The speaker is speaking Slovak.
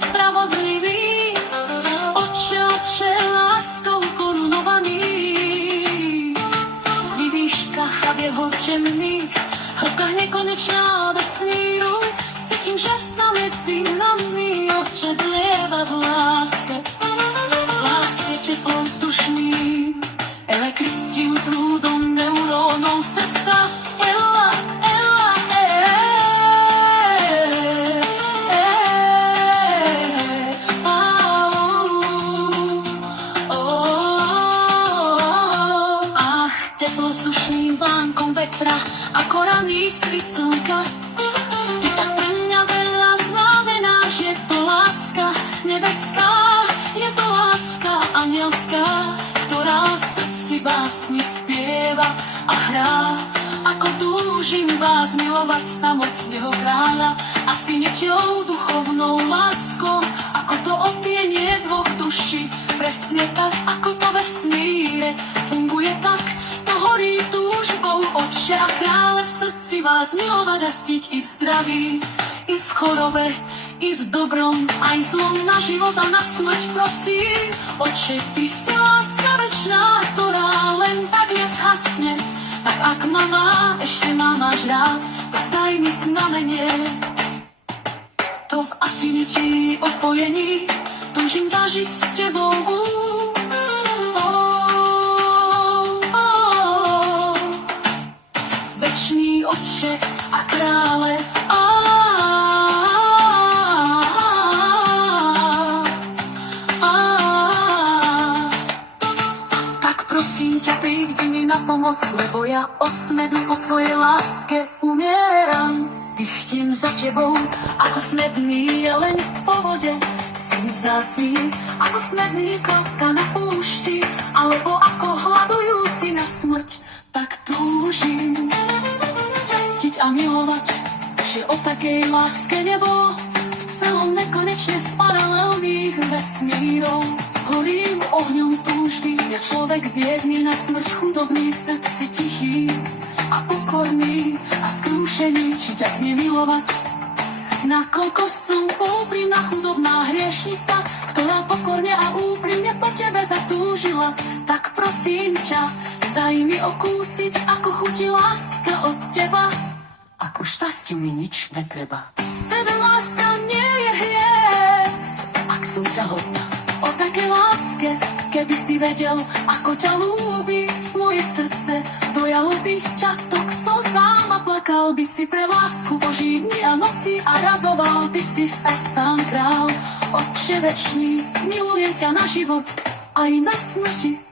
spravodlivý, Oče, láskou korunovaný. V výškach a v jeho čemných hĺbkach nekonečná vesmíru, cítim, že sa medzi nami Oče dlieva v láske teplom vzdušným, elektrickým prúdom neurónov srdca. Teplovzdušným vánkom vetra ako raný svit slnka. Ty tak pre mňa veľa znamenáš, je to láska nebeská, je to láska anielská, ktorá v srdci básni spieva a hrá. Ako túžim vás milovať samotného kráľa a vynetiou duchovnou láskou, ako to opijenie dvoch duší, presne tak, ako to vesmíre funguje tak. Horí túžbou Oče a kráľa v srdci vás milovať a ctiť i v zdraví, i v chorobe, i v dobrom, aj zlom, na život a na smrť prosím. Oče, ty si láska večná, ktorá len tak nezhasne, tak ak ma ešte máš rád, tak daj mi znamenie. To v affinity odpojení túžim zažiť s tebou. Večný Oče a krále, tak prosím ťa, prídi mi na pomoc, lebo ja od smedu o tvojej láske umieram. Dychtím za tebou, ako smedný jeleň po vode, si mi vzácný, ako smedný kvapka na púšti, alebo ako hladujúci na smrť, tak túžim a milovať, že o takej láske nebolo v celom nekonečne v paralelných vesmírov. Horím ohňom túžby, ja človek biedný, na smrť chudobný, v srdci tichý a pokorný a skrúšený, či ťa smie milovať. Nakoľko som úprimná chudobná hriešnica, ktorá pokorne a úprimne po tebe zatúžila, tak prosím ťa, daj mi okúsiť, ako chutí láska od teba. Ako šťastiu mi nič netreba. Tebe láska nie je hriesť, ak som ťa hodná. O také láske, keby si vedel, ako ťa ľúbi moje srdce, dojalo by ťa to k slzám a plakal by si pre lásku Boží dni a noci a radoval by si sa sám král. Otče večný, milujem ťa na život aj na smrti.